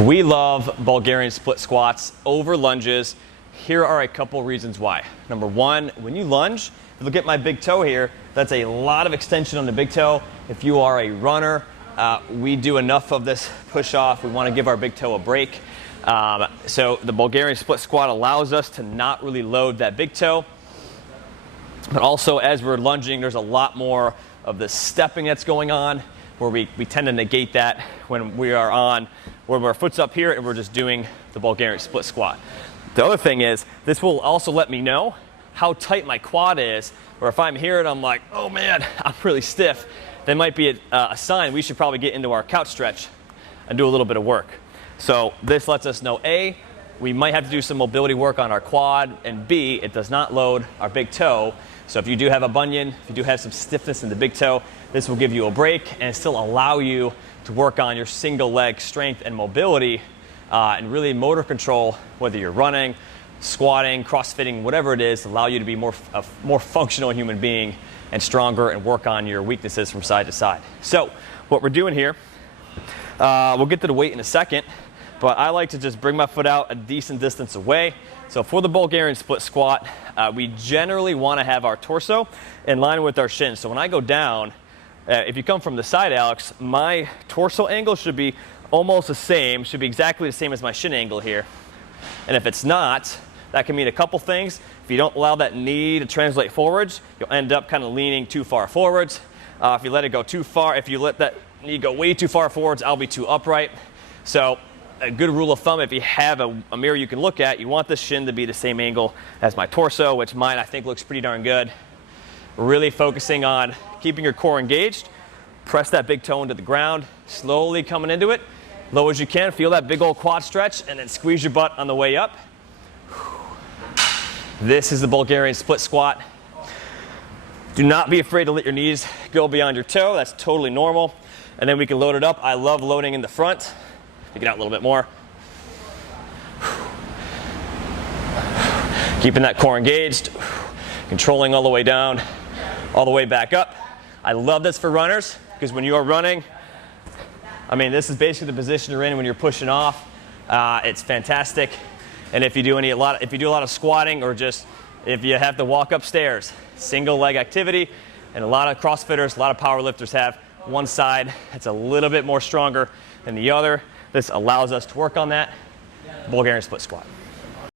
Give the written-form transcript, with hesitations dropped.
We love Bulgarian split squats over lunges. Here are a couple reasons why. Number one, when you lunge, if you look at my big toe here, that's a lot of extension on the big toe. If you are a runner, we do enough of this push off. We want to give our big toe a break. So the Bulgarian split squat allows us to not really load that big toe. But also as we're lunging, there's a lot more of the stepping that's going on, where we tend to negate that when we are on, where our foot's up here and we're just doing the Bulgarian split squat. The other thing is, this will also let me know how tight my quad is, or if I'm here and I'm like, oh man, I'm really stiff, that might be a sign we should probably get into our couch stretch and do a little bit of work. So this lets us know, A, we might have to do some mobility work on our quad, and B, it does not load our big toe. So if you do have a bunion, if you do have some stiffness in the big toe, this will give you a break and still allow you to work on your single leg strength and mobility and really motor control, whether you're running, squatting, crossfitting, whatever it is, allow you to be a more functional human being and stronger and work on your weaknesses from side to side. So what we're doing here, we'll get to the weight in a second, but I like to just bring my foot out a decent distance away. So for the Bulgarian split squat, we generally want to have our torso in line with our shins. So when I go down, if you come from the side, Alex, my torso angle should be almost the same, should be exactly the same as my shin angle here. And if it's not, that can mean a couple things. If you don't allow that knee to translate forwards, you'll end up kind of leaning too far forwards. If you let it go too far, if you let that knee go way too far forwards, I'll be too upright. So a good rule of thumb, if you have a mirror you can look at, you want the shin to be the same angle as my torso, which mine I think looks pretty darn good. Really focusing on keeping your core engaged. Press that big toe into the ground, slowly coming into it. Low as you can, feel that big old quad stretch, and then squeeze your butt on the way up. This is the Bulgarian split squat. Do not be afraid to let your knees go beyond your toe. That's totally normal. And then we can load it up. I love loading in the front. Take it out a little bit more. Keeping that core engaged, controlling all the way down, all the way back up. I love this for runners, because when you are running, I mean, this is basically the position you're in when you're pushing off. It's fantastic. And if you do a lot of squatting, or just if you have to walk upstairs, single leg activity, and a lot of CrossFitters, a lot of power lifters have one side that's a little bit more stronger than the other. This allows us to work on that Bulgarian split squat.